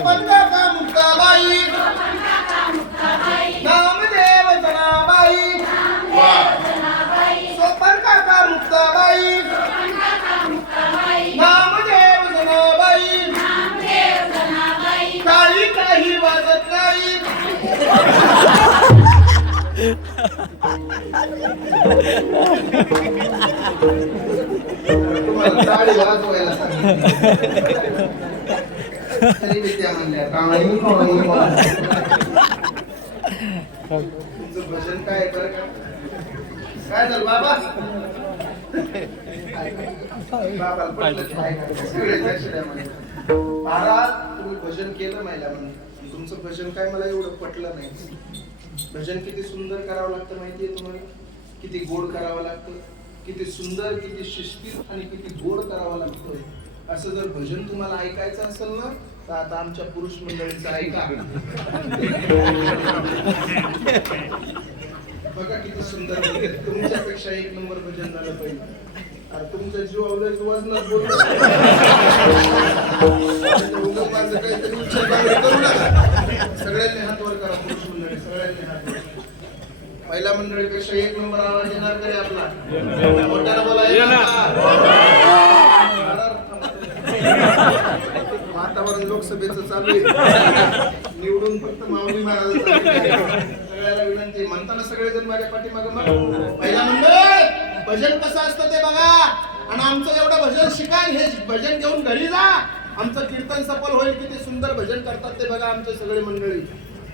सोपन काका मुक्ताबाई नामदेव जनाबाई सोपन काका मुक्ताबाई नामदेव जनाबाई काही काही वाजत नाही तुम्हाला टाळी वाजवायला तरी विद्या म्हणल्या तुमचं भजन काय बरं का काय झालं बाबा बाबाला पटलं काय सगळे लक्ष द्या म्हणे महाराज तुम्ही भजन केलं महिला म्हणून तुमचं भजन काय मला एवढं पटलं नाही भजन किती सुंदर करावं लागतं माहितीये तुम्हाला किती गोड करावं लागतं किती सुंदर किती शिस्तीत आणि किती गोड करावं लागतं असं जर भजन तुम्हाला ऐकायचं असेल ना तर आता आमच्या पुरुष मंडळीचं ऐका बघा किती सुंदर तुमच्यापेक्षा एक नंबर भजन झालं पाहिजे अरे तुमच्या जीवावर वजनात बोलतो माझं काहीतरी उच्चार करू नका सगळ्यांनी हात वर करा पुरुष मंडळी सगळ्यांनी हात वर पहिल्या मंडळीपेक्षा एक नंबर आवाज येणार तरी आपला मोठ्याला बोला वातावरण लोकसभेचं चालू आहे निवडून फक्त माऊली महाराज सगळ्याला विनंती म्हणताना सगळेजण माझ्या पाठीमागं पहिला मंडळ भजन कसं असतं ते बघा आणि आमचं एवढं भजन शिकाल हे भजन घेऊन घरी जा आमचं कीर्तन सफल होईल किती सुंदर भजन करतात ते बघा आमचे सगळे मंडळी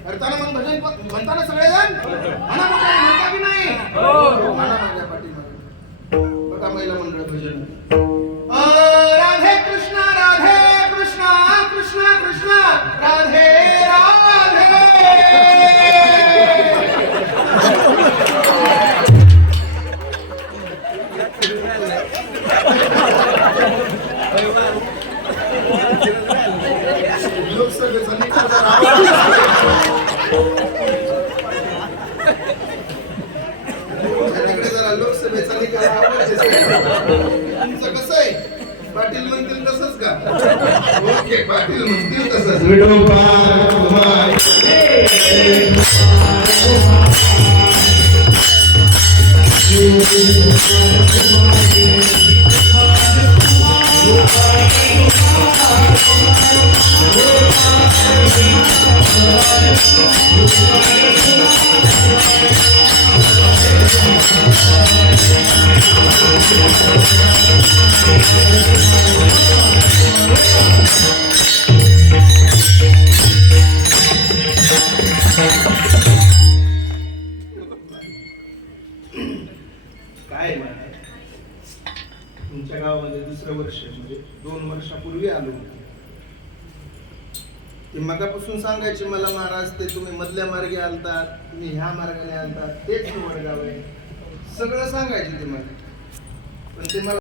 करताना मग भजन म्हणताना सगळेजण म्हणता की नाही म्हणा माझ्या पाठीमागे बघा महिला मंडळ भजन राधे कृष्ण कृष्ण कृष्ण राधे राधे लोकसभेचा निकाल जरा लोकसभेचा निकाल तुमचं कसं आहे पाटील म्हणतील तसंच का ओके पाटील म्हणतील तसंच काय तुमच्या गावामध्ये दुसरं वर्ष म्हणजे 2 वर्षापूर्वी आलो ते मगापासून सांगायचे मला महाराज ते तुम्ही मधल्या मार्गे आलतात तुम्ही ह्या मार्गाने आलतात तेच वडगाव आहे सगळं सांगायचे ते मला पण ते मला